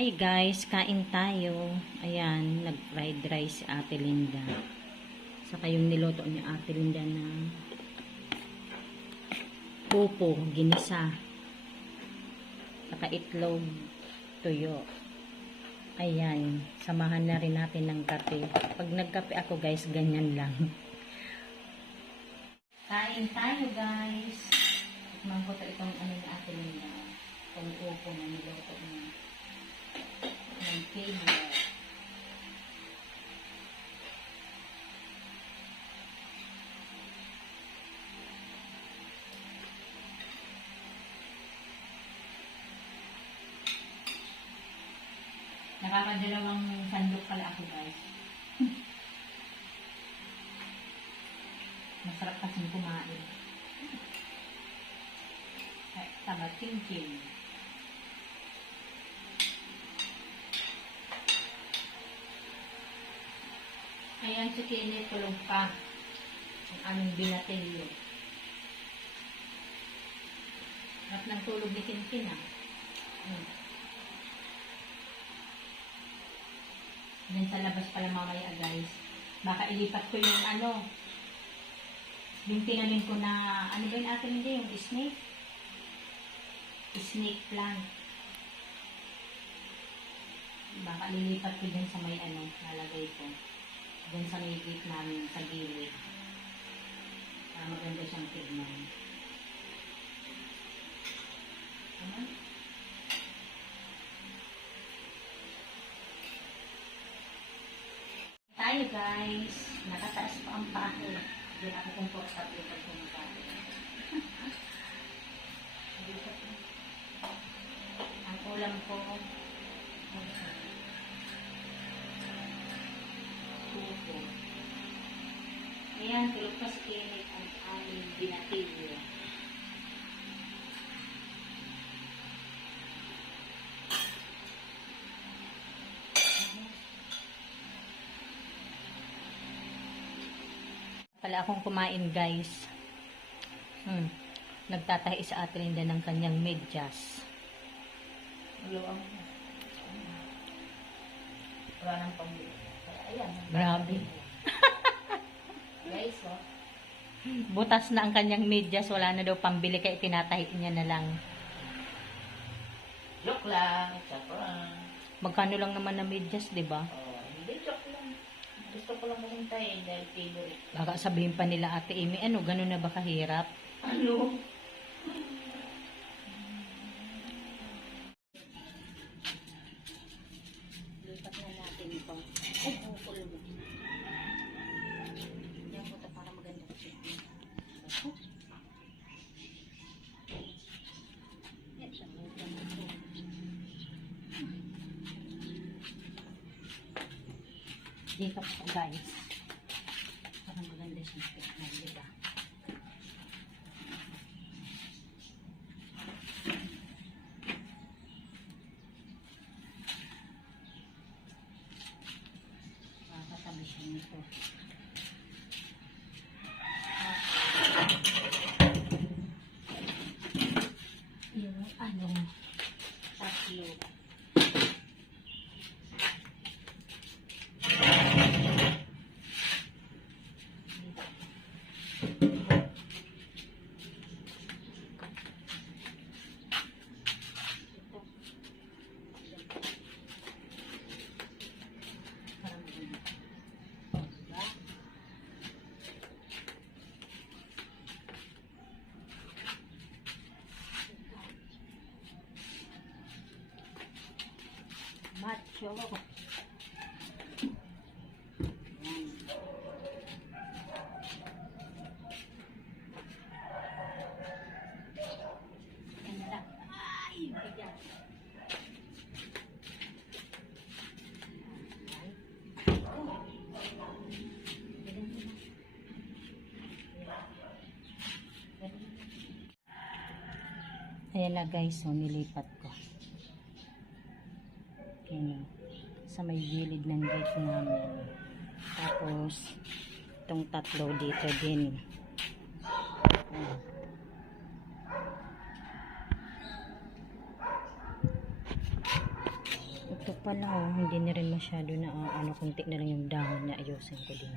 Hi guys, kain tayo. Ayan, nag-fried rice si Ate Linda. Saka yung niloto niya Ate Linda na pupo, ginisa. Saka itlog, tuyo. Ayan, samahan na rin natin ng kape. Pag nagkape ako guys, ganyan lang. Kain tayo guys. Tikman ko itong ano ni Ate Linda. Itong pupo na niloto niya. Ng table. Nakakadalawang sandok pala ako guys. Masarap kasing kumain. Tama, ching-ching. Ayan si Kenny, tulog pa. Ang aming binatilyo. Harap ng tulog ni Kinkin ah. Diyan sa labas pala mamaya guys. Baka ilipat ko yung ano. Yung tinanim ko na, ano ba yung atin hindi? Yung snake? Snake plant. Baka lilipat ko dyan sa may ano, nalagay ko. Dyan sa may gate namin, sa gilid. Para maganda siyang tignan. Ano? Tayo guys. Nakataas pa ang pahe. Hindi ako comfortable pag kumakain. Ang ulam ko, pupo. Ayan, tulog pa si Kenneth ang aming binatilyo. Pala akong kumain guys. Nagtatahi sa Ate Linda ng kanyang medyas. Wala nang pambili. Ayan. Grabe. Guys, oh. Butas na ang kanyang medyas. Wala na daw pambili kaya tinatahi niya na lang. Joke lang. Joke lang. Magkano lang naman na medyas, di ba? Oh, hindi joke lang. Gusto ko lang mahintayin dahil favorite. Baka sabihin pa nila Ate Amy, ano, gano'n na ba kahirap? Ano? Lipat na natin ito. Ay, pupulo mo. Yan po ito para maganda ko siya. Yan siya. Dito po guys. Para maganda siya. Diba? Makakatabi siya nito. Yung ano, tatlo. Macho. Ganda. Ay, bigat. Ayan na guys, so nilipat ko. Ayan, sa may gilid ng gate namin. Tapos, itong tatlo dito din. Ayan. pa lang, oh. Hindi na rin masyado na, ano, kunti na lang yung dahon na ayusin ko din.